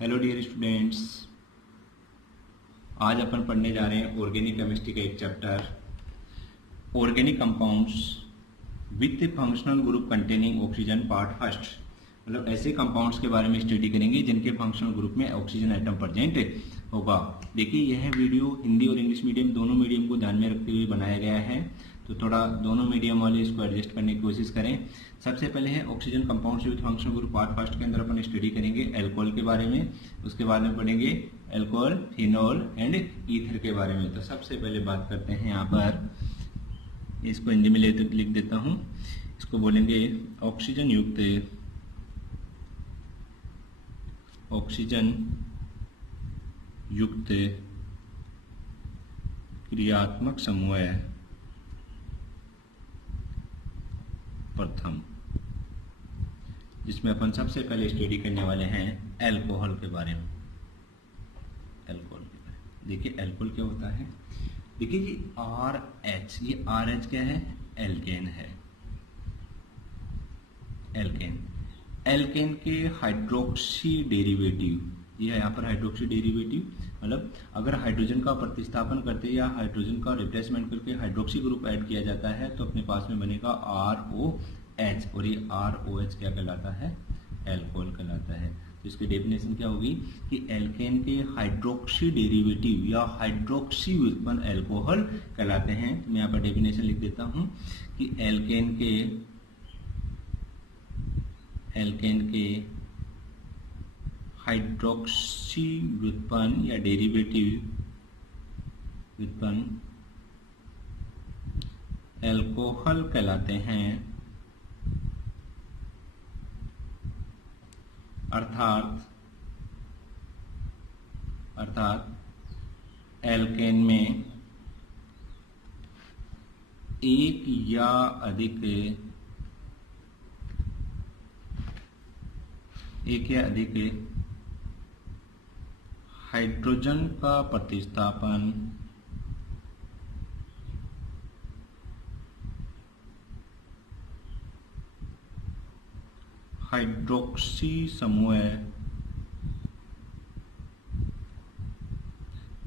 Hello dear students, आज अपन पढ़ने जा रहे हैं ऑर्गेनिक केमिस्ट्री का एक chapter organic compounds with functional group containing oxygen part first. मतलब ऐसे कंपाउंड्स के बारे में स्टडी करेंगे जिनके फंक्शनल ग्रुप में ऑक्सीजन आइटम प्रेजेंट होगा। देखिए, यह वीडियो हिंदी और इंग्लिश मीडियम दोनों मीडियम को ध्यान में रखते हुए बनाया गया है, तो थोड़ा दोनों मीडियम वाले इसको एडजस्ट करने की कोशिश करें। सबसे पहले है oxygen compounds with functional group part first के अंदर अपन स्टडी करेंगे अल्कोहल के बारे में, उसके बाद में पढ़ेंगे अल्कोहल, फिनॉल एंड ईथर के बारे में। तो सबसे पहले बात करते हैं, यहाँ पर इसको हिंदी में लिख देता हूँ, इसको बोलेंगे ऑक्सीजन युक्त क्रियात्मक समूह प्रथम, जिसमें अपन सबसे पहले स्टडी करने वाले हैं अल्कोहल के बारे में। देखिए अल्कोहल क्या होता है। देखिए जी RH, ये RH क्या है? एल्केन है। एल्केन के हाइड्रोक्सी डेरिवेटिव, ये है यहाँ पर हाइड्रोक्सी डेरिवेटिव, मतलब अगर हाइड्रोजन का प्रतिस्थापन करते या हाइड्रोजन का रिप्लेसमेंट करके हाइड्रोक्सी ग्रुप ऐड किया जाता है तो अपने पास में बनेगा ROH, और ये ROH क्या कहलाता है? अल्कोहल कहलाता है। तो इसकी डेफिनेशन क्या होगी कि एल्केन के हाइड्रोक्सी डेरिवेटिव या हाइड्रोक्सी व्युत्पन्न अल्कोहल कहलाते हैं। मैं यहाँ पर डेफिनेशन लिख देता हूँ कि एल्केन के हाइड्रोक्सी व्युत्पन्न या डेरिवेटिव व्युत्पन्न अल्कोहल कहलाते हैं। अर्थात एल्केन में एक या अधिक हाइड्रोजन का प्रतिस्थापन हाइड्रोक्सी समूह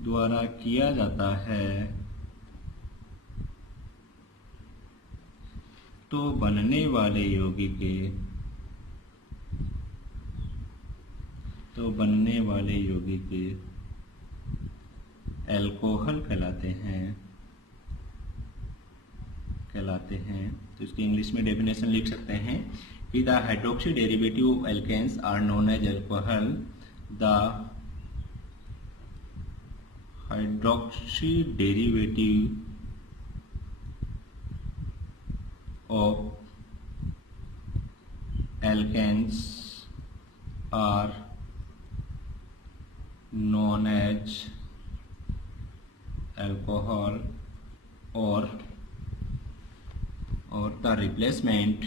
द्वारा किया जाता है तो बनने वाले यौगिक अल्कोहल कहलाते हैं। तो इसकी इंग्लिश में डेफिनेशन लिख सकते हैं कि the hydroxy derivative of alkanes are known as alcohol. The hydroxy derivative of alkanes are known as alcohol, or the replacement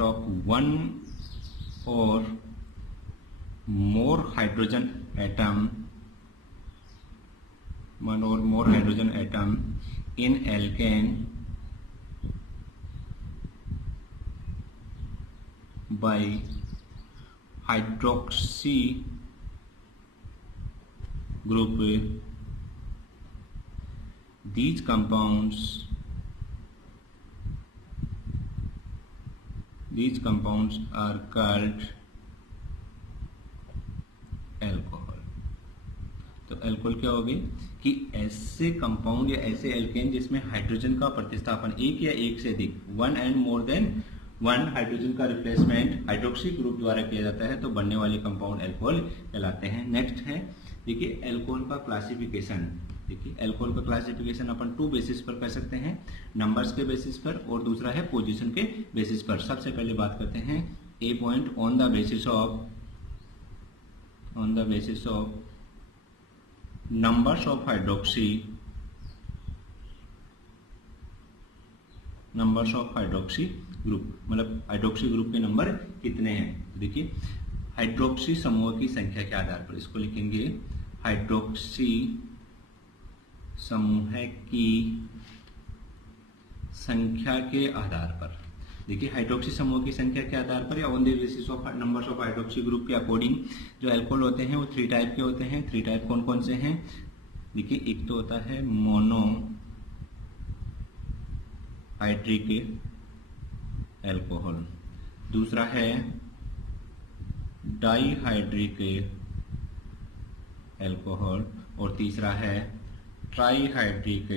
of one or more hydrogen atom in alkane by hydroxy group. These compounds are called alcohol। तो alcohol क्या होगी कि ऐसे compound या ऐसे alkene जिसमें hydrogen का प्रतिस्थापन एक या एक से अधिक, one and more than one hydrogen का रिप्लेसमेंट हाइड्रोक्सी ग्रुप द्वारा किया जाता है तो बनने वाले कंपाउंड अल्कोहल कहलाते हैं। नेक्स्ट है, देखिए अल्कोहल का क्लासिफिकेशन। देखिए अल्कोहल का क्लासिफिकेशन अपन 2 बेसिस पर कर सकते हैं, नंबर्स के बेसिस पर और दूसरा है पोजीशन के बेसिस पर। सबसे पहले बात करते हैं a point on the basis of numbers of hydroxy group, मतलब हाइड्रोक्सी ग्रुप के नंबर कितने हैं। देखिए हाइड्रोक्सी समूह की संख्या के आधार पर इसको लिखेंगे हाइड्रोक्सी समूह की संख्या के आधार पर। देखिए हाइड्रोक्सी समूह की संख्या के आधार पर या on the basis of numbers of hydroxy group के अकॉर्डिंग जो अल्कोहल होते हैं वो 3 टाइप के होते हैं। 3 टाइप कौन कौन से हैं? देखिए एक तो होता है मोनो हाइड्रिक अल्कोहल, दूसरा है डाईहाइड्रिक अल्कोहल और तीसरा है ट्राईहाइड्रिक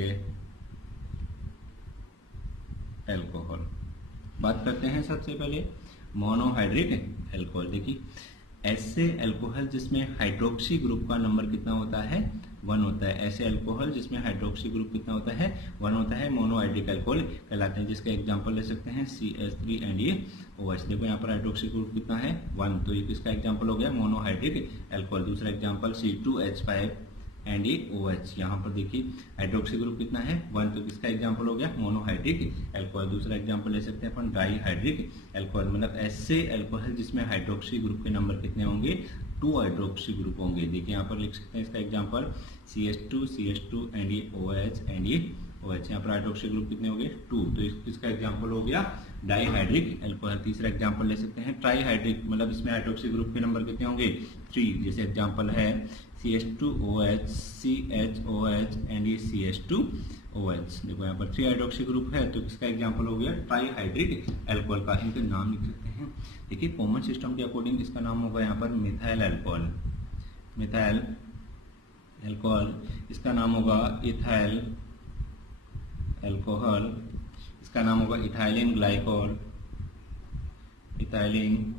अल्कोहल। बात करते हैं सबसे पहले मोनोहाइड्रिक अल्कोहल। देखिए ऐसे अल्कोहल जिसमें हाइड्रोक्सी ग्रुप का नंबर कितना होता है? 1 होता है। ऐसे अल्कोहल जिसमें हाइड्रोक्सी ग्रुप कितना होता है? 1 होता है, मोनोहाइड्रिक अल्कोहल कहलाते हैं। जिसका एग्जांपल ले सकते हैं CH3 एंड ये OH। देखो यहाँ पर हाइड्रोक्सी ग्रुप कितना है? 1, तो ये किसका एग्जांपल हो गया? Monohydric alcohol. दूसरा एग्जांपल C2H5 एंड ये OH। यहाँ पर देखिए हाइड्रोक्सी ग्रुप कितना है? 1, तो किसका एग्जांपल हो गया? Monohydric alcohol. दूसरा एग्जांपल ले सकते हैं अपन डाईहाइड्रिक अल्कोहल, मतलब ऐसे अल्कोहल जिसमें हाइड्रोक्सी ग्रुप के नंबर कितने होंगे? 2 हाइड्रोक्सी ग्रुप होंगे। देखिए यहाँ पर लिख सकते हैं इसका एग्जांपल CH2 एंड ये OH एंड ये OH। यहाँ पर हाइड्रोक्सी ग्रुप कितने हो गए? 2, तो इसका एग्जांपल हो गया डाईहाइड्रिक अल्कोहल। तीसरा एग्जांपल ले सकते हैं ट्राईहाइड्रिक, मतलब इसमें हाइड्रोक्सी ग्रुप के नंबर कितने होंगे? 3। जैसे एग्जांपल है CH2OH, CHOH एंड ये CH2OH। देखो यहाँ पर 3 हाइड्रोक्सी ग्रुप है, तो किसका एग्जांपल हो गया? ट्राईहाइड्रिक अल्कोहल का। इनके नाम लिख सकते हैं। देखिए कॉमन सिस्टम के अकॉर्डिंग इसका नाम होगा यहाँ पर मिथाइल अल्कोहल, मिथाइल अल्कोहल। इसका नाम होगा इथाइल अल्कोहल। इसका नाम होगा इथाइलिन ग्लाइकोल, इथाइलिन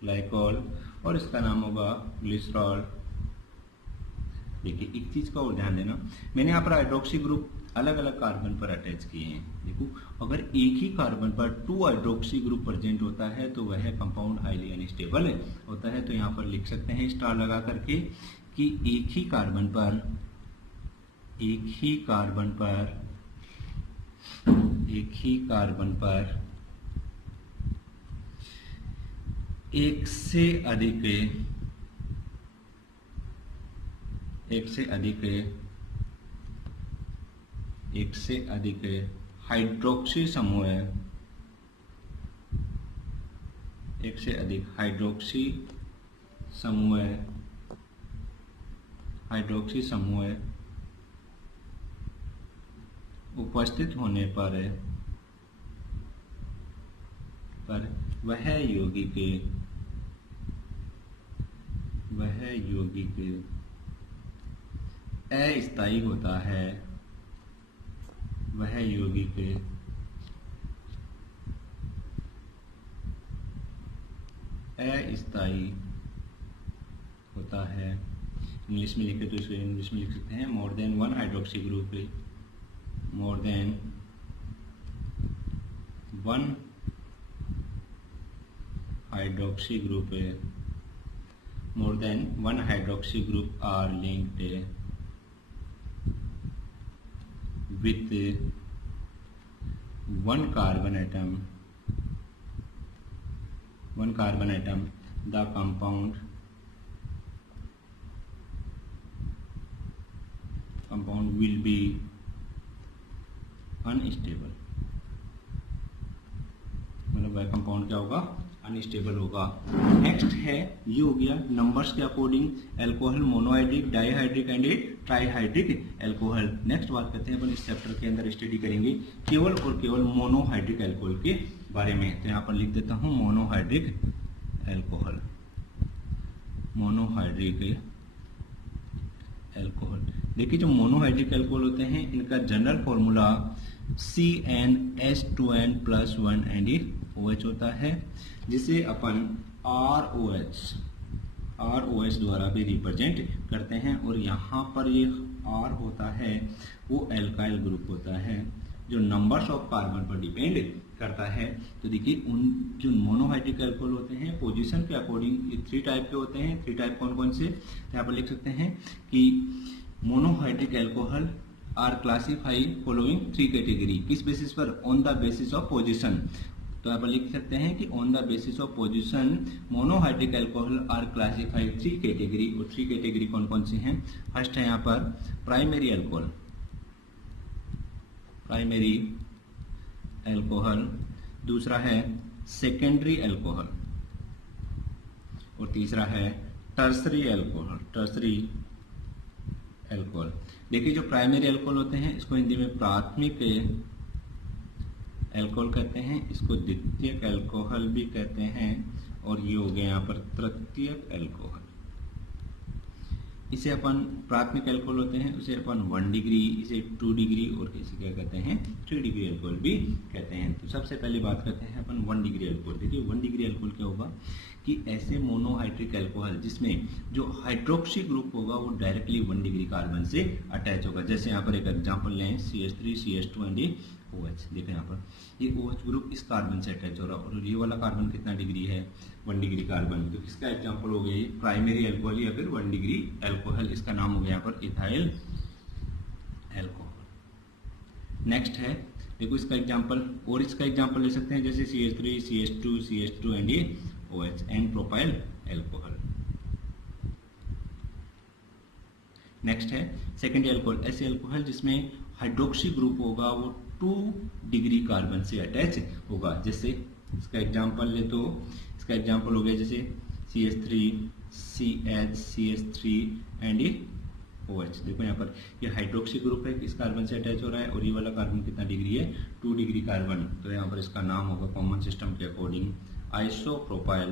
ग्लाइकोल, और इसका नाम होगा ग्लिसरॉल। देखिए एक चीज का और ध्यान देना, मैंने यहाँ पर हाइड्रोक्सी ग्रुप अलग अलग कार्बन पर अटैच किए हैं। देखो अगर एक ही कार्बन पर 2 हाइड्रोक्सी ग्रुप प्रेजेंट होता है तो वह कंपाउंड हाईली अनस्टेबल होता है। तो यहाँ पर लिख सकते हैं स्टार लगा करके कि एक ही कार्बन पर 1 से अधिक हाइड्रोक्सी समूह है, 1 से अधिक हाइड्रोक्सी समूह उपस्थित होने पर वह यौगिक अस्थायी होता है, वह यौगिक अस्थायी होता है। इंग्लिश में लिखे तो इसको इंग्लिश में लिख सकते हैं more than 1 hydroxy group, more than 1 hydroxy group, more than 1 hydroxy group are linked with 1 carbon atom, the compound will be unstable, मतलब वह कंपाउंड क्या होगा? अनस्टेबल होगा। नेक्स्ट है ये हो गया नंबर्स के according alcohol, monohydric, dihydric and trihydric alcohol. Next बात करते हैं अपन इस चैप्टर के अंदर स्टडी करेंगे केवल और केवल मोनोहाइड्रिक अल्कोहल के बारे में। तो यहाँ पर लिख देता हूँ मोनोहाइड्रिक अल्कोहल, मोनोहाइड्रिक अल्कोहल। देखिए जो मोनोहाइड्रिक अल्कोहल होते हैं इनका general formula CnH2n+1 and OH होता है, जिसे अपन ROH द्वारा भी रिप्रेजेंट करते हैं। और यहाँ पर ये R होता है वो एल्काइल ग्रुप होता है जो नंबर्स ऑफ कार्बन पर डिपेंड करता है। तो देखिए उन जो मोनोहाइड्रिक अल्कोहल होते हैं पोजीशन के अकॉर्डिंग 3 टाइप के होते हैं। 3 टाइप कौन कौन से? तो यहाँ पर लिख सकते हैं कि monohydric alcohol are classify following 3 category. किस बेसिस पर? On the basis of position. तो यहाँ पर लिख सकते हैं कि on the basis of position monohydric alcohol are classified 3 category. और 3 कैटेगरी कौन कौन सी हैं? फर्स्ट है यहाँ पर प्राइमरी अल्कोहल, दूसरा है सेकेंडरी अल्कोहल, और तीसरा है टर्सरी अल्कोहल। टर्सरी अल्कोहल, देखिए जो प्राइमरी अल्कोहल होते हैं इसको हिंदी में प्राथमिक अल्कोहल कहते हैं, इसको द्वितीयक अल्कोहल भी कहते हैं, और ये हो गया यहाँ पर तृतीयक अल्कोहल। इसे अपन प्राथमिक अल्कोहल होते हैं उसे अपन 1 डिग्री, इसे 2 डिग्री और इसे क्या कहते हैं 3 डिग्री अल्कोहल भी कहते हैं। तो सबसे पहले बात करते हैं अपन 1 डिग्री अल्कोहल। देखिए 1 डिग्री अल्कोहल क्या होगा कि ऐसे मोनोहाइड्रिक अल्कोहल जिसमें जो हाइड्रोक्सी ग्रुप होगा वो डायरेक्टली 1 डिग्री कार्बन से अटैच होगा। जैसे यहाँ पर एक एग्जांपल लें CH3 CH2 एंड OH। देखिए यहाँ पर ये OH ग्रुप इस कार्बन से अटैच हो रहा है और ये वाला कार्बन कितना डिग्री है 1 डिग्री कार्बन। तो किसका एग्जांपल हो गया ये प्राइमरी अल्कोहल या फिर 1 डिग्री अल्कोहल। इसका नाम हो गया यहाँ पर इथाइल अल्कोहल। नेक्स्ट है देखो इसका एग्जांपल, और इसका एग्जांपल ले सकते हैं जैसे CH3 CH2 CH2 and OH and propyl alcohol. Next है सेकेंडरी अल्कोहल, ऐसे अल्कोहल जिसमें हाइड्रोक्सी ग्रुप होगा वो 2 डिग्री कार्बन से अटैच होगा। जैसे इसका एग्जांपल ले तो इसका एग्जांपल हो गया जैसे CH3 CH CH3 and OH। देखो यहाँ पर ये हाइड्रोक्सी ग्रुप है, किस कार्बन से अटैच हो रहा है और ये वाला कार्बन कितना डिग्री है 2 डिग्री कार्बन। तो यहाँ पर इसका नाम होगा कॉमन सिस्टम के अकॉर्डिंग आइसोप्रोपाइल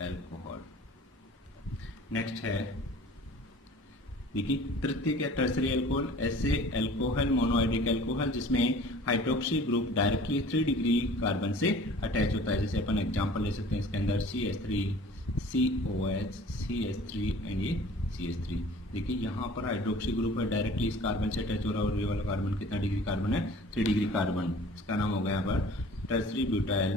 अल्कोहल। नेक्स्ट है देखिए तृतीय टर्सरी अल्कोहल, ऐसे अल्कोहल मोनोहाइड्रिक अल्कोहल जिसमें hydroxy group directly 3 degree carbon से अटैच होता है। जैसे अपन एग्जांपल ले सकते हैं इसके अंदर CH3 COH CH3 एंड ये CH3। देखिए यहाँ पर हाइड्रोक्सी ग्रुप है डायरेक्टली इस कार्बन से अटैच हो रहा है और ये वाला कार्बन कितना डिग्री कार्बन है 3 डिग्री कार्बन। इसका नाम होगा यहाँ पर tertiary butyl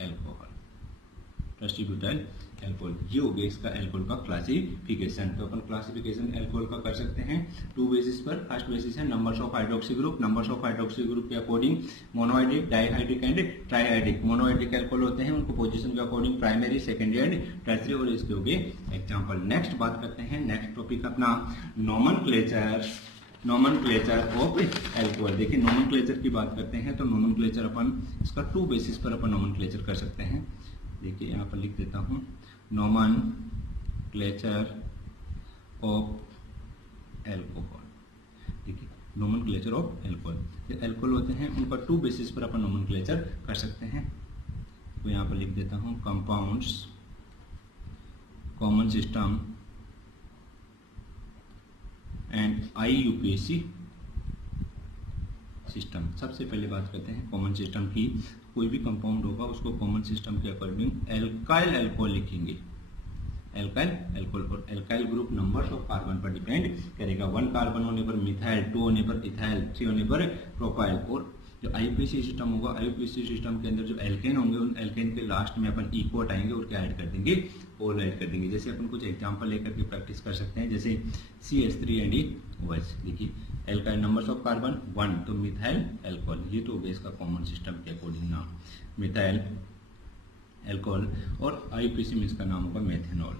alcohol. Tertiary butyl alcohol, ये हो गया इसका अल्कोहल का क्लासिफिकेशन। तो अपन क्लासिफिकेशन अल्कोहल का कर सकते हैं 2 बेसिस पर। फर्स्ट बेसिस है numbers of hydroxy group. Numbers of hydroxy group के according monohydric, dihydric and trihydric. Monohydric alcohol होते हैं उनको पोजीशन के according primary, secondary and tertiary, और इसके हो गए एग्जांपल। नेक्स्ट बात करते हैं, नेक्स्ट टॉपिक अपना नोमेनक्लेचर ऑफ अल्कोहल। देखिए नोमेनक्लेचर की बात करते हैं तो नोमेनक्लेचर अपन इसका 2 बेसिस पर अपन नोमेनक्लेचर कर सकते हैं। देखिए यहाँ पर लिख देता हूँ नोमेनक्लेचर ऑफ अल्कोहल। देखिए नोमेनक्लेचर ऑफ अल्कोहल, जो अल्कोहल होते हैं उनका 2 बेसिस पर अपन नोमेनक्लेचर कर सकते हैं। तो यहाँ पर लिख देता हूँ compounds common system and IUPAC system. सबसे पहले बात करते हैं कॉमन सिस्टम की। कोई भी कंपाउंड होगा उसको कॉमन सिस्टम के अकॉर्डिंग एल्काइल अल्कोहल लिखेंगे, एल्काइल अल्कोहल। और alkyl group numbers of carbon पर डिपेंड करेगा। 1 कार्बन होने पर मिथाइल, 2 होने पर इथाइल, 3 होने पर प्रोपाइल। और जो IUPAC सिस्टम होगा, IUPAC सिस्टम के अंदर जो एल्केन होंगे उन एल्केन के लास्ट में अपन इको हटाएंगे और क्या ऐड कर देंगे, ओल ऐड कर देंगे। जैसे अपन कुछ एग्जांपल लेकर के प्रैक्टिस कर सकते हैं, जैसे CH3 एंड OH। देखिए एल्काइल नंबर्स ऑफ कार्बन 1, तो मिथाइल अल्कोहल, ये तो हो गया इसका कॉमन सिस्टम के अकॉर्डिंग नाम मिथाइल अल्कोहल। और IUPAC में इसका नाम होगा मेथेनॉल।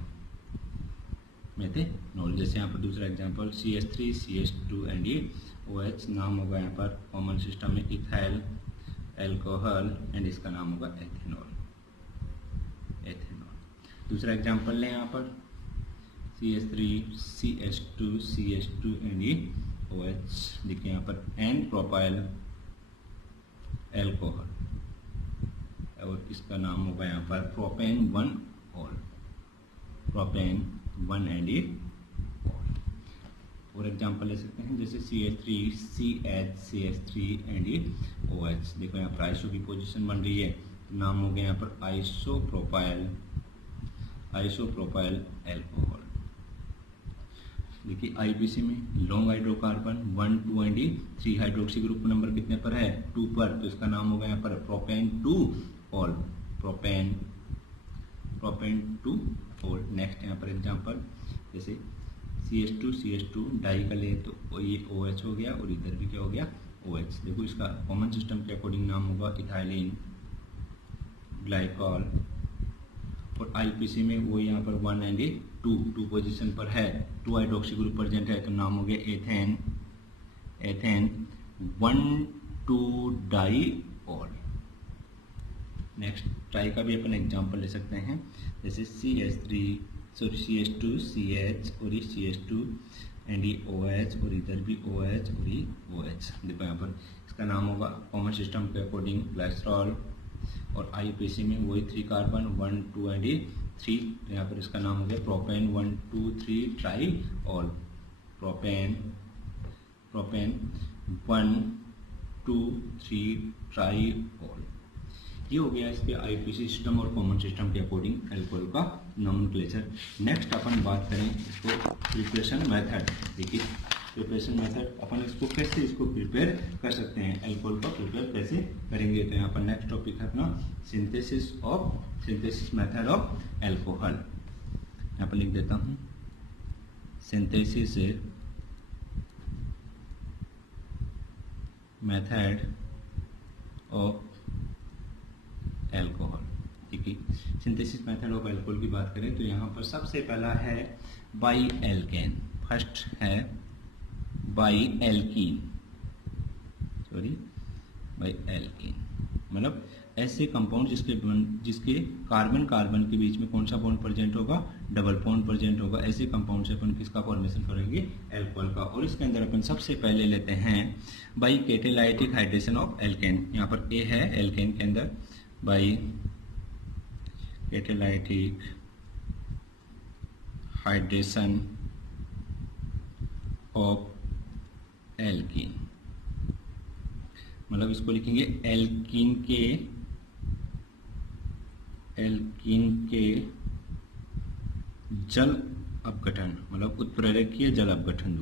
जैसे यहाँ पर दूसरा example CH3 CH2 and OH, नाम होगा यहाँ पर कॉमन सिस्टम में इथाइल अल्कोहल एंड इसका नाम होगा एथेनॉल। दूसरा एग्जांपल लें यहाँ पर CH3 CH2 CH2 and OH। देखिए यहाँ पर एन प्रोपाइल अल्कोहल और इसका नाम होगा यहाँ पर propane 1 all, propane 1 and all. और एग्जांपल ले सकते हैं जैसे CH3 CH CH3 and OH। देखो यहाँ पर आइसो की पोजीशन बन रही है, तो नाम हो गया यहाँ पर आइसोप्रोपाइल अल्कोहल। देखिए IUPAC में long hydrocarbon 1 2 and 3 hydroxy group number कितने पर है 2 पर, तो इसका नाम होगा यहाँ पर propane 2 all, propane 2 all. Next यहाँ पर एग्जांपल जैसे CH2 डाई का ले तो ये OH हो गया और इधर भी क्या हो गया OH। देखो इसका कॉमन सिस्टम के अकॉर्डिंग नाम होगा इथाइलिन ग्लाइकॉल। और IUPAC में वो यहाँ पर 1 एंड 2 पोजीशन पर है, 2 हाइड्रोक्सी ग्रुप प्रेजेंट है, तो नाम हो गया एथेन 1,2-डाइऑल। नेक्स्ट ट्राई का भी अपन एग्जांपल ले सकते हैं, जैसे CH2CH और ये CH2 एंड ये OH और इधर भी OH और ये OH। देखो यहाँ पर इसका नाम होगा कॉमन सिस्टम के अकॉर्डिंग ग्लाइसरॉल, और IUPAC में वही 3 कार्बन 1 2 एंड 3। यहाँ पर इसका नाम हो गया प्रोपेन 1 2 3 ट्राइऑल। प्रोपेन 1 2 3 ट्राइऑल। ये हो गया इसके IUPAC सिस्टम और कॉमन सिस्टम के अकॉर्डिंग अल्कोहल का नोमेनक्लेचर। नेक्स्ट अपन बात करें इसको प्रिपरेशन मेथड। देखिए प्रिपरेशन मेथड अपन इसको कैसे प्रिपेयर कर सकते हैं, अल्कोहल का प्रिपेयर कैसे करेंगे। तो यहाँ पर नेक्स्ट टॉपिक है अपना सिंथेसिस मेथड ऑफ अल्कोहल। यहाँ पर लिख देता हूँ सिंथेसिस मेथड ऑफ अल्कोहल। ठीक है, सिंथेसिस मेथड ऑफ अल्कोहल की बात करें तो यहाँ पर सबसे पहला है बाई एल्केन। फर्स्ट है बाई एल्कीन, मतलब ऐसे कंपाउंड जिसके कार्बन के बीच में कौन सा बॉन्ड प्रेजेंट होगा, डबल बॉन्ड प्रेजेंट होगा। ऐसे कंपाउंड से अपन किसका फॉर्मेशन करेंगे, अल्कोहल का। और इसके अंदर अपन सबसे पहले लेते हैं by catalytic hydration of alkene. यहाँ पर ए है एल्केन के अंदर, by catalytic hydration of alkene, मतलब इसको लिखेंगे एल्कीन के जल अपघटन, मतलब उत्प्रेरकीय जल अपघटन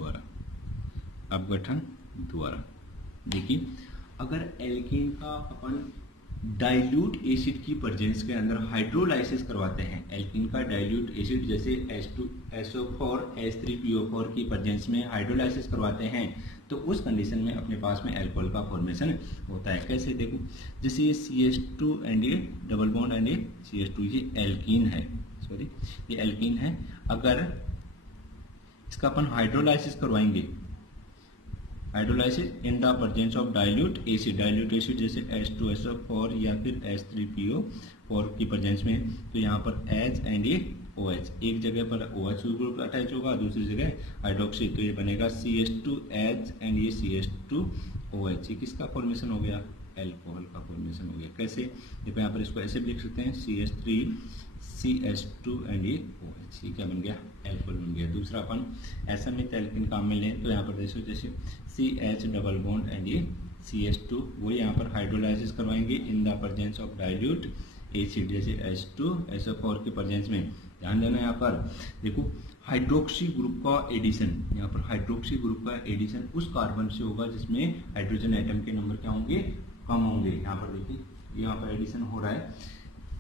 द्वारा। देखिए अगर एल्कीन का अपन डाइल्यूट एसिड की प्रेजेंस के अंदर हाइड्रोलाइसिस करवाते हैं, एल्कीन का डाइल्यूट एसिड जैसे H2SO4 H3PO4 की प्रेजेंस में हाइड्रोलाइसिस करवाते हैं, तो उस कंडीशन में अपने पास में अल्कोहल का फॉर्मेशन होता है। कैसे देखो, जैसे ये CH2 एंड ये डबल बॉन्ड एंड ये CH2, ये एल्कीन है, ये एल्कीन है। अगर इसका अपन हाइड्रोलाइसिस करवाएंगे, hydrolysis in the presence of dilute acid जैसे H2SO4 या फिर H3PO4 की प्रेजेंस में, तो यहाँ पर H एंड ये OH, एक जगह पर OH ग्रुप अटैच होगा, दूसरी जगह हाइड्रोक्सी, तो ये बनेगा CH2H एंड ये CH2OH। ये किसका फॉर्मेशन हो गया, अल्कोहल का फॉर्मेशन हो गया। कैसे, देखो यहाँ पर इसको ऐसे भी लिख सकते हैं CH3CH2 एंड ये OH, ये क्या बन गया, अल्कोहल बन गया। दूसरा अपन ऐसा मिथ एल्कीन काम में लें तो यहाँ पर देखो जैसे CH डबल बॉन्ड एंड ये CH2, वो यहाँ पर हाइड्रोलाइसिस करवाएंगे in the presence of dilute acid जैसे H2SO4 के प्रेजेंस में। ध्यान देना यहाँ पर देखो हाइड्रोक्सी ग्रुप का एडिशन, यहाँ पर हाइड्रोक्सी ग्रुप का एडिशन उस कार्बन से होगा जिसमें हाइड्रोजन एटम के नंबर क्या होंगे, कम होंगे। यहाँ पर देखिए यहाँ पर एडिशन हो रहा है,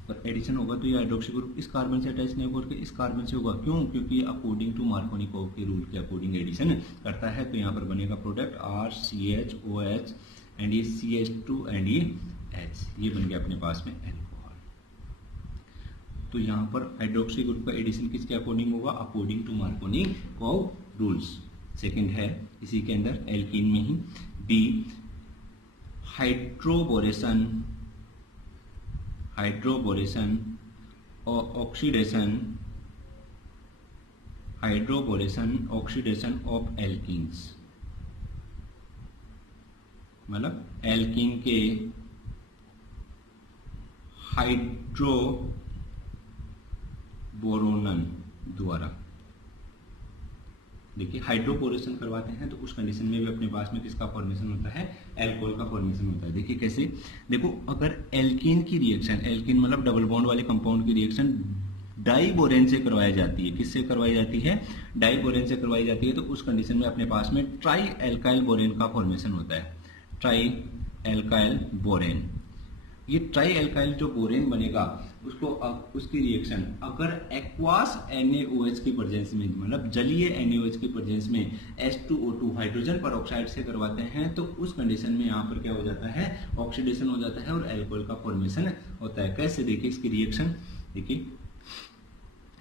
पर एडिशन होगा तो ये हाइड्रोक्सी ग्रुप इस कार्बन से अटैच नहीं होकर इस कार्बन से होगा। क्यों, क्योंकि अकॉर्डिंग टू मार्कोनिकोव के रूल के अकॉर्डिंग एडिशन करता है। तो यहाँ पर बनेगा प्रोडक्ट RCHOH एंड ये CH2 एंड ये H, ये बन गया अपने पास में अल्कोहल। तो यहाँ पर हाइड्रोक्सी ग्रुप का एडिशन किसके अकॉर्डिंग होगा, according to Markovnikov rules. Second है इसी के अंदर एल्कीन में ही B हाइड्रोबोरेशन और ऑक्सीडेशन ऑफ एल्कीन्स, मतलब एल्कीन के हाइड्रोबोरोनन द्वारा। देखिए हाइड्रोपोरेशन करवाते हैं तो उस कंडीशन में भी अपने पास में किसका फॉर्मेशन होता है, अल्कोहल का फॉर्मेशन होता है। देखिए कैसे, देखो अगर एल्कीन की रिएक्शन, एल्कीन मतलब डबल बॉन्ड वाले कंपाउंड की रिएक्शन डाइबोरेन से करवाई जाती है, किससे करवाई जाती है, डाइबोरेन से करवाई जाती है, तो उस कंडीशन में अपने पास में ट्राई एल्काइल बोरेन का फॉर्मेशन होता है, ट्राई एल्काइल बोरेन। ये ट्राई एल्काइल जो बोरेन बनेगा उसको उसकी रिएक्शन अगर एक्वास NaOH की प्रेजेंस में, मतलब जलीय NaOH की प्रेजेंस में H2O2 हाइड्रोजन परऑक्साइड से करवाते हैं, तो उस कंडीशन में यहाँ पर क्या हो जाता है, ऑक्सीडेशन हो जाता है और अल्कोहल का फॉर्मेशन होता है। कैसे, देखिए इसकी रिएक्शन देखिए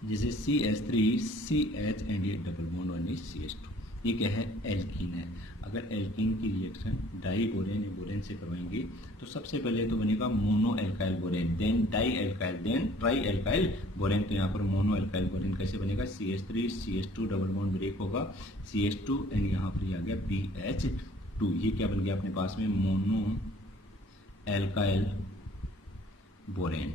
जैसे CH3CH एंड ये डबल बॉन्ड और CH2, ये क्या है, एल्कीन है। अगर एल्कीन की रिएक्शन डाई बोरेन या बोरेन से करवाएंगे तो सबसे पहले तो बनेगा monoalkyl borane, then dialkyl, then trialkyl borane. तो यहाँ पर मोनो एल्काइल बोरेन कैसे बनेगा, CH3 CH2 double bond break होगा, CH2 एंड यहाँ पर ये आ गया BH2। ये क्या बन गया अपने पास में, मोनो एल्काइल बोरेन।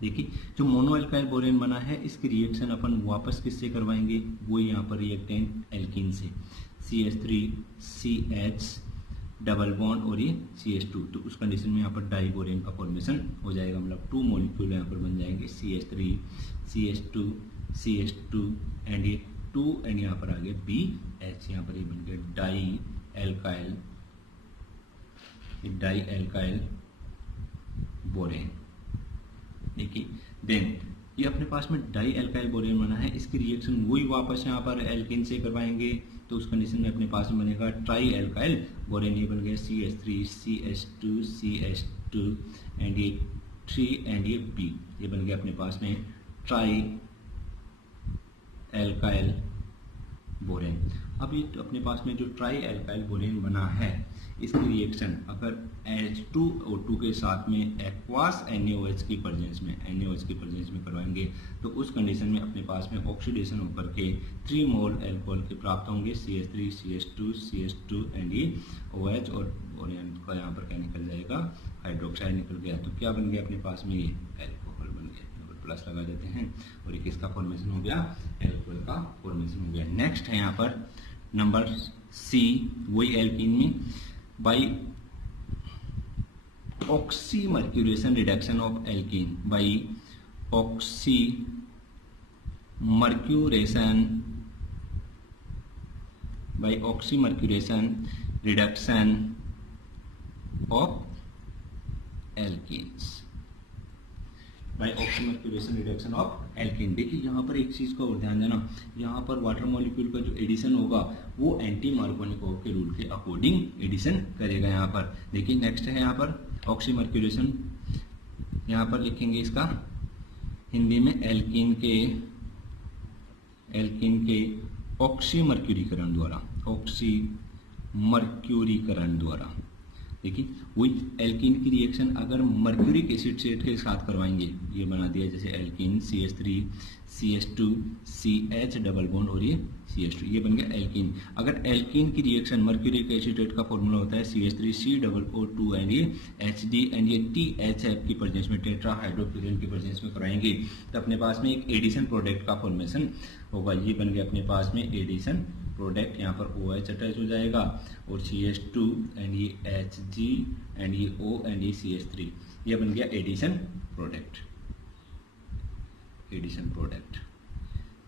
देखिए जो मोनो एल्काइल बोरेन बना है इसकी रिएक्शन अपन वापस किससे करवाएंगे, वो यहाँ पर रिएक्टेंट एल्कीन से, CH3 CH डबल बॉन्ड और ये CH2। तो उस कंडीशन में यहाँ पर डाई बोरेन का फॉर्मेशन हो जाएगा, मतलब 2 मॉलिक्यूल यहाँ पर बन जाएंगे, CH3 CH2 CH2 एंड ये 2 एंड यहाँ पर आ गया BH। यहाँ पर ये बन गया डाई एल्काइल बोरेन। देखिए देन ये अपने पास में डाई एल्काइल बोरेन बना है, इसकी रिएक्शन वही वापस यहाँ पर एल्कीन से करवाएंगे तो उस कंडीशन में अपने पास में बनेगा ट्राई एल्काइल बोरेन। ये बन गया CH3 CH2 CH2 एंड ये 3 एंड ये B। ये बन गया अपने पास में ट्राई एल्काइल बोरेन। अब ये तो अपने पास में जो ट्राई एल्काइल बोरेन बना है इसकी रिएक्शन अगर H2O2 के साथ में एक्वास NaOH की प्रेजेंस में करवाएंगे तो उस कंडीशन में अपने पास में ऑक्सीडेशन होकर के 3 मोल एल्कोहल के प्राप्त होंगे, CH3 CH2 एंड ये OH और का यहाँ पर क्या निकल जाएगा, हाइड्रोक्साइड निकल गया। तो क्या बन गया अपने पास में, ये एल्कोहल बन गया। यहाँ पर प्लस लगा देते हैं और ये किसका फॉर्मेशन हो गया, एल्कोहल का फॉर्मेशन हो गया। नेक्स्ट है यहाँ पर नंबर C, वही एल्कीन में by oxymercuration reduction of alkene, by oxymercuration reduction of alkenes, by oxymercuration reduction of alkene। देखिए यहाँ पर एक चीज का और ध्यान देना, यहाँ पर वाटर मॉलिक्यूल का जो एडिशन होगा वो एंटी मार्कोनिकोव के रूल के अकॉर्डिंग एडिशन करेगा। यहाँ पर देखिए नेक्स्ट है यहाँ पर ऑक्सीमर्क्यूरेशन, यहाँ पर लिखेंगे इसका हिंदी में एल्कीन के ऑक्सीमर्क्यूरीकरण द्वारा। देखिए वही एल्कीन की रिएक्शन अगर मर्क्यूरिक एसिड से के साथ करवाएंगे, ये बना दिया जैसे alkene CH3 CH2 CH double bond और ये CH2, ये बन गया एल्कीन। अगर एल्कीन की रिएक्शन मर्क्यूरिक एसिड का फॉर्मूला होता है CH3 COO2 एंड ये HD एंड ये THF की प्रेजेंस में, टेट्रा हाइड्रोक्लोरीन की प्रेजेंस में कराएंगे तो अपने पास में एक एडिशन प्रोडक्ट का फॉर्मेशन होगा। ये बन गया अपने पास में एडिशन प्रोडक्ट, यहाँ पर OH अटैच हो जाएगा और CH2 एंड ये HG एंड ये O एंड ये CH3, ये बन गया एडिशन प्रोडक्ट।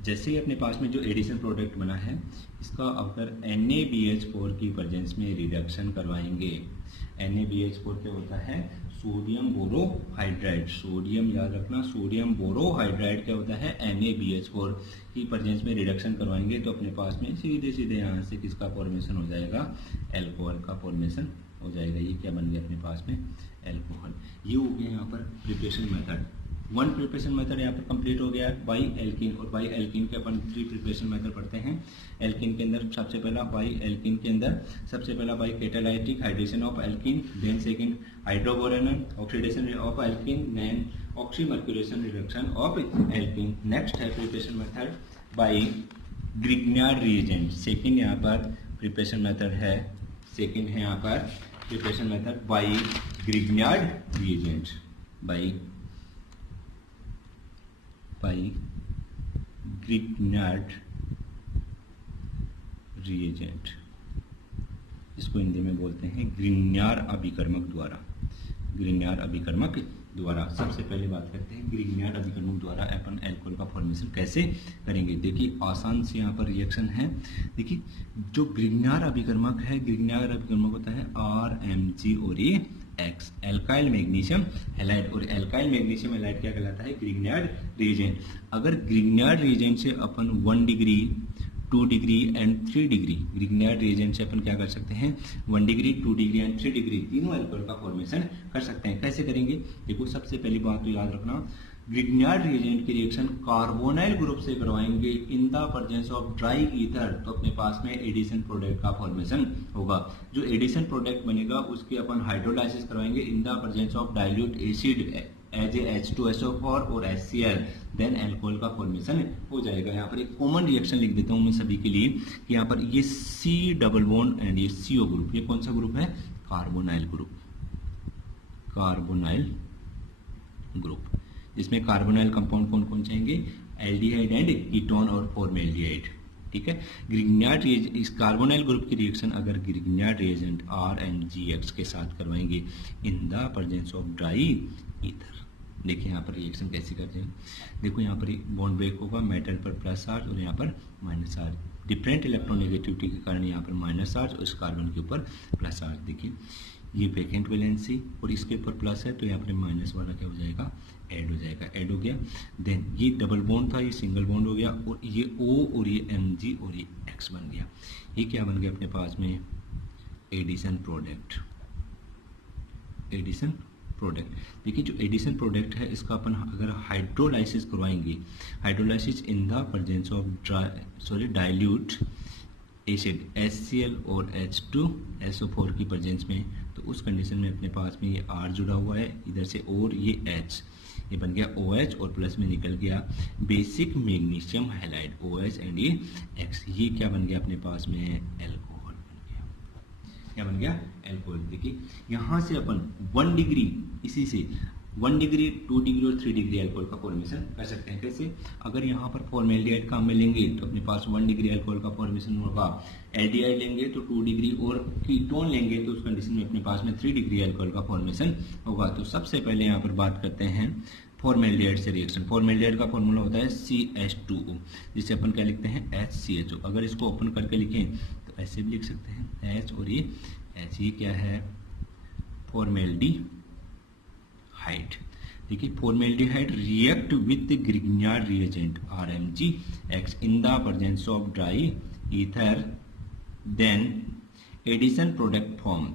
जैसे ही अपने पास में जो एडिशन प्रोडक्ट बना है इसका अगर NaBH4 की प्रेजेंस में रिडक्शन करवाएंगे, NaBH4 क्या होता है, सोडियम बोरोहाइड्राइड, सोडियम याद रखना, सोडियम बोरोहाइड्राइड क्या होता है, NaBH4 की प्रेजेंस में रिडक्शन करवाएंगे तो अपने पास में सीधे यहाँ से किसका फॉर्मेशन हो जाएगा, एल्कोहल का फॉर्मेशन हो जाएगा। ये क्या बन गया अपने पास में, एल्कोहल। ये हो गया यहाँ पर प्रिपरेशन मेथड, 1 प्रिपरेशन मेथड यहाँ पर कंप्लीट हो गया बाई एल्कीन। और बाई एल्कीन के अपन 3 प्रिपरेशन मेथड पढ़ते हैं। एल्कीन के अंदर सबसे पहला by catalytic hydration of alkene, then second hydroboration oxidation of alkene, then oxymercuration reduction of alkene. Next है preparation method by Grignard reagent. Second यहाँ पर प्रिपरेशन मेथड है, यहाँ पर preparation method by Grignard reagent, by Grignard reagent, इसको हिंदी में बोलते हैं ग्रिग्नार्ड अभिकर्मक द्वारा। सबसे पहले बात करते हैं ग्रिग्नार्ड अभिकर्मक द्वारा अपन एल्कोहल का फॉर्मेशन कैसे करेंगे। देखिए आसान से यहाँ पर रिएक्शन है। देखिए जो ग्रिग्नार्ड अभिकर्मक होता है RMG और ये X, एल्काइल मैग्नीशियम हैलाइड। और एल्काइल मैग्नीशियम हैलाइड क्या कहलाता है, ग्रिग्नार्ड रिएजेंट। अगर ग्रिग्नार्ड रिएजेंट से अपन 1 degree 2 degree and 3 degree, Grignard reagent से अपन क्या कर सकते हैं, 1 डिग्री 2 डिग्री एंड 3 डिग्री तीनों एल्कोहल का फॉर्मेशन कर सकते हैं। कैसे करेंगे, देखो सबसे पहली बात तो याद रखना, ग्रिग्नार्ड रिएजेंट की रिएक्शन कार्बोनाइल ग्रुप से करवाएंगे in the presence of dry ether, तो अपने पास में एडिशन प्रोडक्ट का फॉर्मेशन होगा। जो एडिशन प्रोडक्ट बनेगा उसके अपन हाइड्रोलाइसिस करवाएंगे in the presence of dilute acid as a H2SO4 और HCl, देन एल्कोहल का फॉर्मेशन हो जाएगा। यहाँ पर एक कॉमन रिएक्शन लिख देता हूँ मैं सभी के लिए कि यहाँ पर ये C डबल बॉन्ड एंड ये CO ग्रुप, ये कौन सा ग्रुप है? Carbonyl group, carbonyl group. इसमें कार्बोनाइल कंपाउंड कौन कौन चाहेंगे? एल्डिहाइड एंड कीटोन और फॉर्मेल्डिहाइड। ठीक है, ग्रिग्नार्ड इस कार्बोनाइल ग्रुप की रिएक्शन अगर ग्रिग्नार्ड रिएजेंट RMgX के साथ करवाएंगे in the presence of dry ether. देखिए यहाँ पर रिएक्शन कैसे करते हैं, देखो यहाँ पर बॉन्ड ब्रेक होगा, मेटल पर प्लस चार्ज और यहाँ पर माइनस चार्ज, डिफरेंट इलेक्ट्रोनेगेटिविटी के कारण यहाँ पर माइनस चार्ज और इस कार्बन के ऊपर प्लस चार्ज। देखिए ये वैकेंट वैलेंसी और इसके ऊपर प्लस है तो यहाँ पर माइनस वाला क्या हो जाएगा? ऐड हो जाएगा, ऐड हो गया। देन ये डबल बॉन्ड था, ये सिंगल बॉन्ड हो गया और ये O और ये Mg और ये X बन गया। ये क्या बन गया अपने पास में? Addition product, addition product. देखिए जो एडिशन प्रोडक्ट है इसका अपन अगर हाइड्रोलाइसिस करवाएंगे, hydrolysis in the presence of dilute acid HCl और H2SO4 की प्रेजेंस में, तो उस कंडीशन में अपने पास में ये R जुड़ा हुआ है इधर से और ये H, ये बन गया OH और प्लस में निकल गया basic magnesium halide OH and ये X, ये क्या बन गया अपने पास में? एल्कोहल बन गया। क्या बन गया? एल्कोहल। देखिए यहाँ से अपन 1 डिग्री, इसी से 1 डिग्री 2 डिग्री और 3 डिग्री एल्कोहल का फॉर्मेशन कर सकते हैं। कैसे? अगर यहाँ पर फॉर्मेल्डिहाइड काम में लेंगे तो अपने पास 1 डिग्री एल्कोहल का फॉर्मेशन होगा, एल्डिहाइड लेंगे तो 2 डिग्री और कीटोन लेंगे तो उस कंडीशन में अपने पास में 3 डिग्री एल्कोहल का फॉर्मेशन होगा। तो सबसे पहले यहाँ पर बात करते हैं फॉर्मेल्डिहाइड से रिएक्शन। फॉर्मेल्डिहाइड का फॉर्मूला होता है CH2O, जिसे अपन क्या लिखते हैं? HCHO। अगर इसको ओपन करके लिखें तो ऐसे भी लिख सकते हैं H और ये H, ये क्या है? फॉर्मेल्डिहाइड। देखिए formaldehyde react with Grignard reagent RMgX in the presence of dry ether, then addition product form,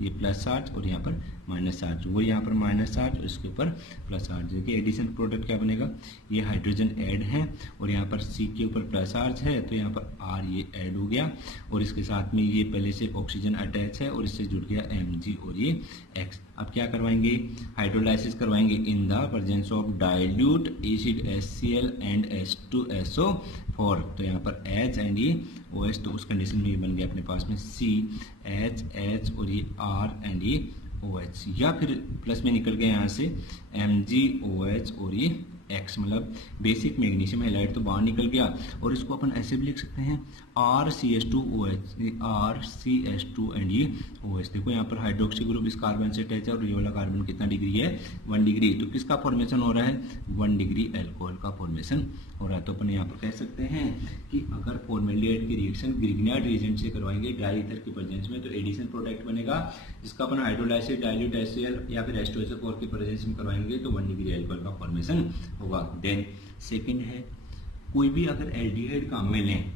ये प्लस चार्ज और यहाँ पर माइनस चार्ज, वो यहाँ पर माइनस चार्ज और इसके ऊपर प्लस चार्ज। देखिए एडिशन प्रोडक्ट क्या बनेगा? ये हाइड्रोजन ऐड है और यहाँ पर C के ऊपर प्लस चार्ज है तो यहाँ पर R ये ऐड हो गया और इसके साथ में ये पहले से ऑक्सीजन अटैच है और इससे जुड़ गया Mg और ये X। अब क्या करवाएंगे? हाइड्रोलाइसिस करवाएंगे in the presence of dilute acid HCl and H2SO4, तो यहाँ पर H एंड ये OH, तो उस कंडीशन में ये बन गया अपने पास में CH और ये R एंड ये OH, या फिर प्लस में निकल गया यहाँ से MgOH और ये X, मतलब बेसिक मैग्नीशियम हैलाइड तो बाहर निकल गया। और इसको अपन ऐसे भी लिख सकते हैं RCH2OH, RCH2 एंड ये OH। देखो यहाँ पर हाइड्रोक्सी ग्रुप इस कार्बन से अटैच है और ये वाला कार्बन कितना डिग्री है? 1 डिग्री। तो किसका फॉर्मेशन हो रहा है? 1 डिग्री एल्कोहल का फॉर्मेशन हो रहा है। तो अपन यहाँ पर कह सकते हैं कि अगर फॉर्मेल्डिहाइड की रिएक्शन ग्रिग्नार्ड रिएजेंट से करवाएंगे ड्राई ईथर की प्रेजेंस में तो एडिशन प्रोडक्ट बनेगा, जिसका अपन हाइड्रोलाइसिस डाइल्यूट HCl या फिर H2SO4 की प्रेजेंस में करवाएंगे तो 1 डिग्री एल्कोहल का फॉर्मेशन होगा। देन सेकंड है, कोई भी अगर एल्डिहाइड काम में लें,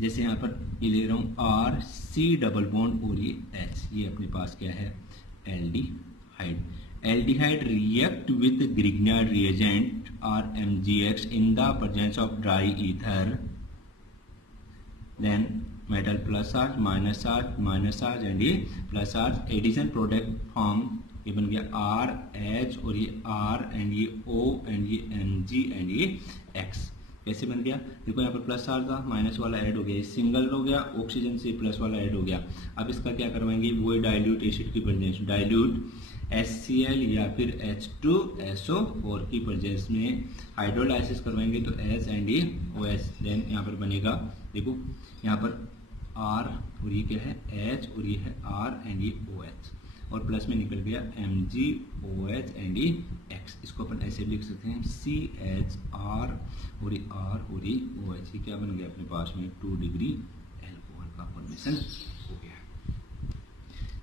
जैसे यहाँ पर ये ले रहा हूँ RC डबल बॉन्ड और ये H, ये अपने पास क्या है? Aldehyde. Aldehyde react with Grignard reagent RMgX in the presence of dry ether, then metal plus charge minus charge and ये plus charge, addition product form, ये बन गया RH और ये R एंड ये O एंड ये Mg एंड ये X। कैसे बन गया? देखो यहाँ पर प्लस चार्ज था, माइनस वाला ऐड हो गया, सिंगल हो गया, ऑक्सीजन से प्लस वाला ऐड हो गया। अब इसका क्या करवाएंगे? वो डाइल्यूट एसिड की प्रेजेंस, डाइल्यूट HCl या फिर H2SO4 की प्रेजेंस में हाइड्रोलाइसिस करवाएंगे तो H एंड ये OH, देन यहाँ पर बनेगा, देखो यहाँ पर R और ये क्या है? H और ये है R एंड ये OH और प्लस में निकल गया MgOH एंड ये X। इसको अपन ऐसे लिख सकते हैं CHR और ये R और ये OH, ये क्या बन गया अपने पास में? 2 डिग्री एल्कोहल का फॉर्मेशन हो गया।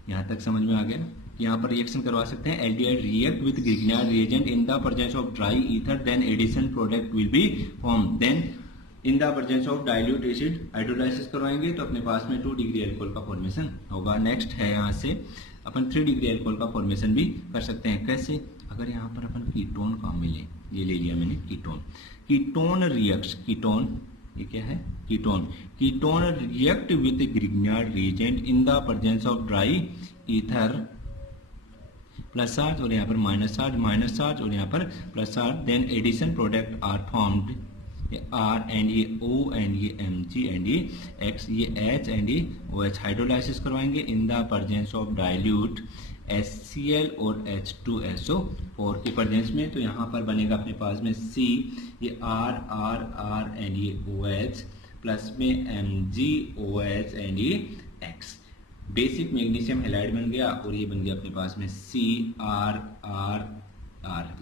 यहाँ तक समझ में आ गया? यहाँ पर रिएक्शन करवा सकते हैं aldehyde react with Grignard reagent in the presence of dry ether, then addition product will be form, then in the presence of dilute acid hydrolysis करवाएंगे तो अपने पास में 2 डिग्री एल्कोहल का फॉर्मेशन होगा। नेक्स्ट है यहाँ से अपन 3 डिग्री एल्कोहल का फॉर्मेशन भी कर सकते हैं। कैसे? अगर यहाँ पर अपन कीटोन काम में लें, ये ले लिया मैंने कीटोन, कीटोन रिएक्ट्स, कीटोन ये क्या है, ketone, ketone react with Grignard reagent in the presence of dry ether plus charge और यहाँ पर माइनस चार्ज और यहाँ पर plus charge, then addition product are formed, R and ये ओ एंड ये एम जी एंड ये एक्स, ये एच एंड ये ओ एच हाइड्रोलाइसिस करवाएंगे in the presence of dilute HCl और H2SO4 के प्रेजेंस में। तो यहाँ पर बनेगा अपने पास में C, ये R एंड ये OH प्लस में MgOH एंड ये X, बेसिक मैग्नीशियम हैलाइड बन गया और ये बन गया अपने पास में CrR,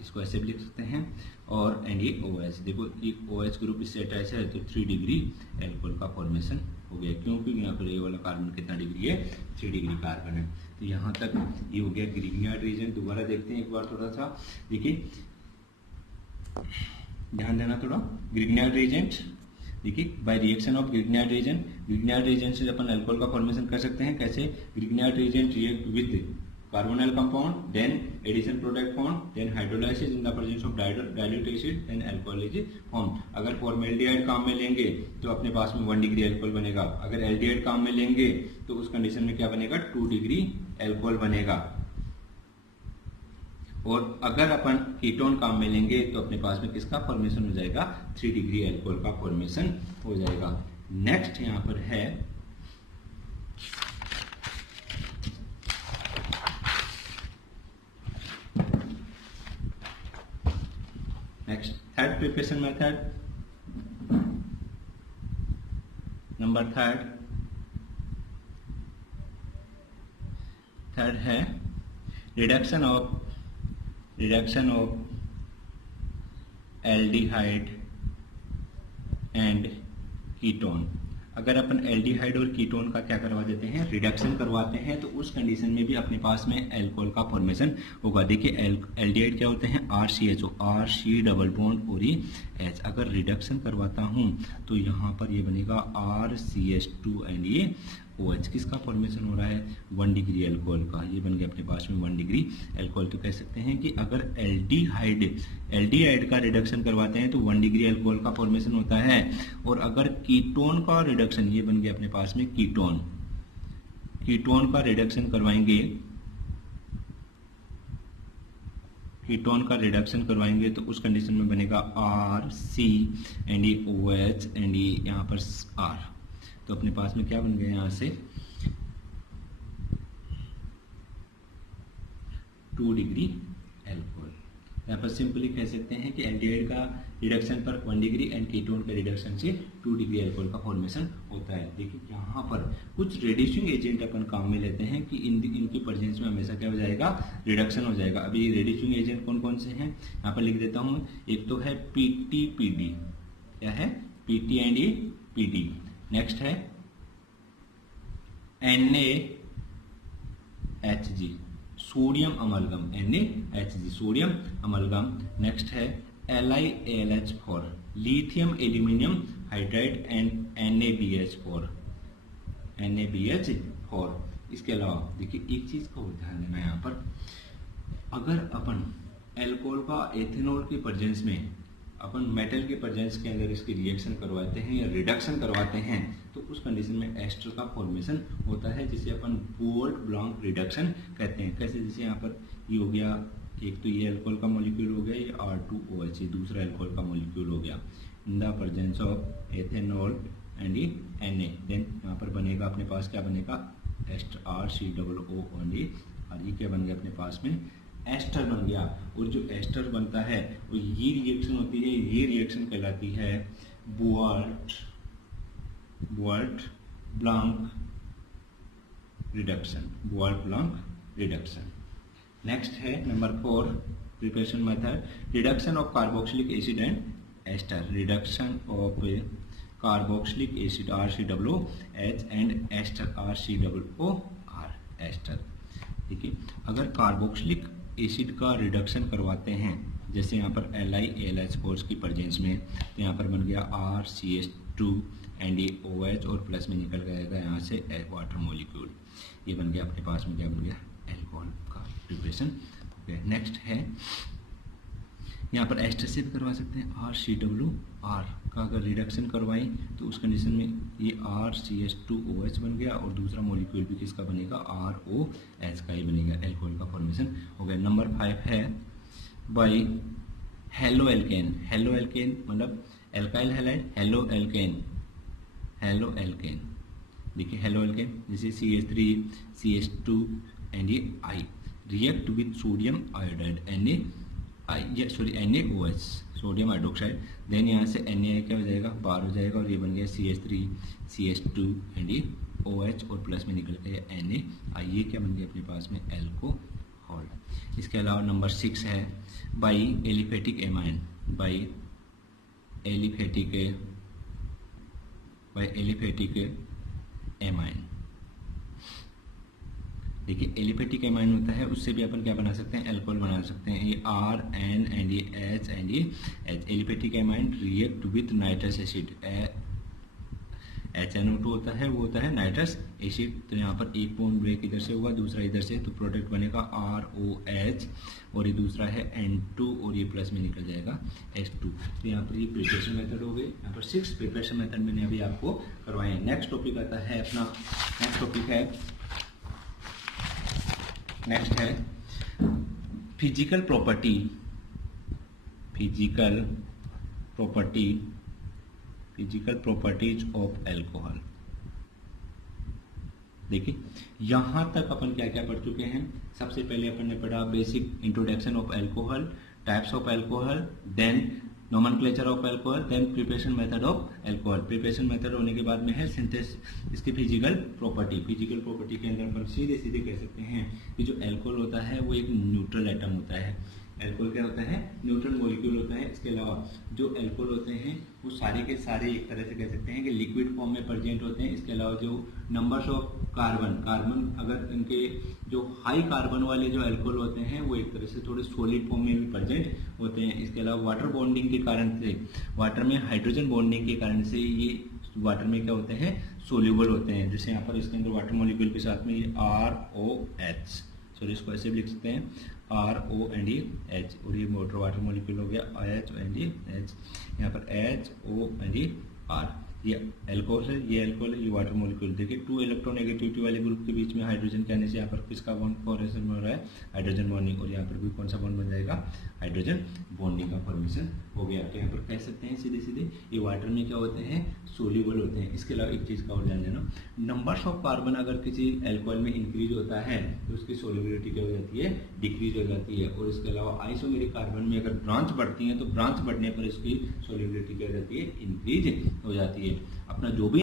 इसको ऐसे भी लिख सकते हैं, और एंड ये OH, देखो ये OH ग्रुप इससे अटैच है तो 3 डिग्री एल्कोहल का फॉर्मेशन हो गया, क्योंकि यहाँ पर ये वाला कार्बन कितना डिग्री है, 3 डिग्री कार्बन है। तो यहाँ तक ये हो गया ग्रिग्नार्ड रीजन। दोबारा देखते हैं एक बार थोड़ा सा, देखिए ध्यान देना थोड़ा, ग्रिग्नार्ड रीजेंट, देखिए by reaction of Grignard reagent से अपन अल्कोहल का फॉर्मेशन कर सकते हैं। कैसे, Grignard reagent react with carbonyl compound, then addition product formed, then hydrolysis in the presence of dilute acid, then alcohol is formed। अगर formaldehyde काम में लेंगे तो अपने पास में 1 डिग्री अल्कोहल बनेगा, अगर एल्डिहाइड काम में लेंगे तो उस कंडीशन में क्या बनेगा, 2 डिग्री अल्कोहल बनेगा, और अगर अपन कीटोन काम में लेंगे तो अपने पास में किसका फॉर्मेशन हो जाएगा, 3 डिग्री अल्कोहल का फॉर्मेशन हो जाएगा। नेक्स्ट यहाँ पर है next third preparation method, number third है reduction of aldehyde and ketone. अगर अपन एल्डिहाइड और कीटोन का क्या करवा देते हैं, रिडक्शन करवाते हैं, तो उस कंडीशन में भी अपने पास में अल्कोहल का फॉर्मेशन होगा। देखिए एल्डिहाइड क्या होते हैं, RCHO, RC डबल बॉन्ड और ये H। अगर रिडक्शन करवाता हूं तो यहाँ पर ये बनेगा RCH2 एंड ये OH। किसका फॉर्मेशन हो रहा है, 1 डिग्री अल्कोहल का, ये बन गया अपने पास में 1 डिग्री अल्कोहल। तो कह सकते हैं कि अगर एल्डिहाइड का रिडक्शन करवाते हैं तो 1 डिग्री अल्कोहल का फॉर्मेशन होता है, और अगर कीटोन का रिडक्शन, ये बन गया अपने पास में कीटोन का रिडक्शन करवाएंगे, तो उस कंडीशन में बनेगा RC एंड ये OH एंड ये यहाँ पर R। तो अपने पास में क्या बन गया यहाँ से 2 डिग्री अल्कोहल। यहाँ पर सिंपली कह सकते हैं कि एल्डिहाइड का रिडक्शन पर 1 डिग्री एंड कीटोन के रिडक्शन से 2 डिग्री अल्कोहल का फॉर्मेशन होता है। देखिए यहाँ पर कुछ रेड्यूसिंग एजेंट अपन काम में लेते हैं कि इनकी प्रेजेंस में हमेशा क्या हो जाएगा, रिडक्शन हो जाएगा। अभी ये रेड्यूसिंग एजेंट कौन कौन से हैं यहाँ पर लिख देता हूँ। एक तो है PTPD, क्या है, PT एंड ये PD। नेक्स्ट है NaHG, sodium amalgam, NaHG sodium amalgam. Next है LiAlH4, lithium aluminium hydride and NaBH4। इसके अलावा देखिए एक चीज का ध्यान देना यहाँ पर, अगर अपन एल्कोहल का एथेनॉल के प्रेजेंस में अपन मेटल के प्रेजेंस के अंदर इसकी रिएक्शन करवाते हैं या रिडक्शन करवाते हैं, तो उस कंडीशन में एस्टर का फॉर्मेशन होता है, जिसे अपन बोल्ट ब्लॉन्क रिडक्शन कहते हैं। कैसे, जैसे यहाँ पर ये हो गया, एक तो ये अल्कोहल का मॉलिक्यूल हो गया, ये R2OH, ये दूसरा अल्कोहल का मॉलिक्यूल हो गया इन the presence of ethanol and ये Na। देन यहाँ पर बनेगा अपने पास क्या बनेगा, एस्टर RCOO एंड ये क्या बन गया अपने पास में, एस्टर बन गया। और जो एस्टर बनता है वो ये रिएक्शन होती है, ये रिएक्शन कहलाती है बोल्ट ब्लॉन्क रिडक्शन। नेक्स्ट है number 4 preparation method, reduction of carboxylic acid and ester. Reduction of carboxylic acid RCOOH and ester RCOOR ester. देखिए अगर कार्बोक्सिलिक एसिड का रिडक्शन करवाते हैं, जैसे यहाँ पर LiAlH4 की प्रेजेंस में, तो यहाँ पर बन गया RCH2 एंड ये OH और प्लस में निकल जाएगा यहाँ से वाटर मॉलिक्यूल, ये बन गया अपने पास में क्या बन गया, एल्कोहल का प्रिपरेशन ओके, नेक्स्ट है यहाँ पर एस्टर से भी करवा सकते हैं। RCWR का अगर रिडक्शन करवाएं तो उस कंडीशन में ये RCH2OH बन गया और दूसरा मॉलिक्यूल भी किसका बनेगा, ROH का ही बनेगा, एल्कोहल का फॉर्मेशन हो गया। नंबर 5 है by haloalkane. Haloalkane मतलब alkyl halide, haloalkane, haloalkane. देखिए हेलो एल्केन जैसे CH3 CH2 एंड ये I react with sodium iodide NaOH sodium hydroxide, then यहाँ से Na क्या हो जाएगा, बार हो जाएगा और ये बन गया CH3 CH2 एंड ये OH और प्लस में निकल के Na, ये क्या बन गया अपने पास में, एल्कोहल। इसके अलावा नंबर 6 है by aliphatic amine, by aliphatic amine. देखिए एलिफेटिक एमाइन होता है, उससे भी अपन क्या बना सकते हैं, एल्कोहल बना सकते हैं। ये RN एंड ये H एंड ये H। Aliphatic amine react with nitrous acid, HNO2 होता है, वो होता है नाइट्रस एसिड। तो यहाँ पर एक बॉन्ड ब्रेक इधर से होगा, दूसरा इधर से, तो प्रोडक्ट बनेगा ROH और ये दूसरा है N2 और ये प्लस में निकल जाएगा H2। तो यहाँ पर ये प्रिपरेशन मेथड हो गए। यहाँ पर 6 प्रिपरेशन मेथड मैंने अभी आपको करवाए हैं। नेक्स्ट टॉपिक आता है अपना, नेक्स्ट टॉपिक है, नेक्स्ट है फिजिकल प्रॉपर्टीज ऑफ एल्कोहल। देखिए यहां तक अपन क्या क्या पढ़ चुके हैं। सबसे पहले अपन ने पढ़ा basic introduction of alcohol, types of alcohol, then nomenclature of alcohol, then preparation method of alcohol. Preparation method होने के बाद में है सिंथेसिस, इसकी फिजिकल प्रॉपर्टी। फिजिकल प्रॉपर्टी के अंदर अपन सीधे सीधे कह सकते हैं कि जो एल्कोहल होता है वो एक न्यूट्रल एटम होता है। एल्कोहल क्या होता है, न्यूट्रल मॉलिक्यूल होता है। इसके अलावा जो एल्कोहल होते हैं वो सारे के सारे एक तरह से कह सकते हैं कि लिक्विड फॉर्म में प्रेजेंट होते हैं। इसके अलावा जो नंबर्स ऑफ कार्बन अगर इनके जो हाई कार्बन वाले जो एल्कोहल होते हैं वो एक तरह से थोड़े सॉलिड फॉर्म में भी प्रेजेंट होते हैं। इसके अलावा वाटर बॉन्डिंग के कारण से, वाटर में हाइड्रोजन बॉन्डिंग के कारण से ये वाटर में क्या होते हैं, सोल्यूबल होते हैं। जैसे यहाँ पर इसके अंदर वाटर मॉलिक्यूल के साथ में ये ROH, सॉरी इसको ऐसे भी लिख सकते हैं RO एंड ये H, और ये मोटर वाटर मॉलिक्यूल हो गया OH एंड ये H। यहाँ पर HO एंड ये R, ये एल्कोहल है, ये एल्कोहल है, ये वाटर मॉलिक्यूल। देखिए 2 इलेक्ट्रोनेगेटिविटी वाले ग्रुप के बीच में हाइड्रोजन के आने से यहाँ पर किसका बॉन्ड फॉर्मेशन हो रहा है, हाइड्रोजन बॉन्डिंग, और यहाँ पर भी कौन सा बॉन्ड बन जाएगा, हाइड्रोजन बॉन्डिंग का फॉर्मेशन हो गया। तो यहाँ पर कह सकते हैं सीधे सीधे ये वाटर में क्या होते हैं, सोल्यूबल होते हैं। इसके अलावा एक चीज का और ध्यान देना, नंबर्स ऑफ कार्बन अगर किसी एल्कोहल में इंक्रीज होता है तो उसकी सोल्यूबिलिटी क्या हो जाती है, डिक्रीज हो जाती है। और इसके अलावा आइसोमेरिक कार्बन में अगर ब्रांच बढ़ती है तो ब्रांच बढ़ने पर इसकी सोल्यूबिलिटी क्या हो जाती है, इंक्रीज हो जाती है। अपना जो भी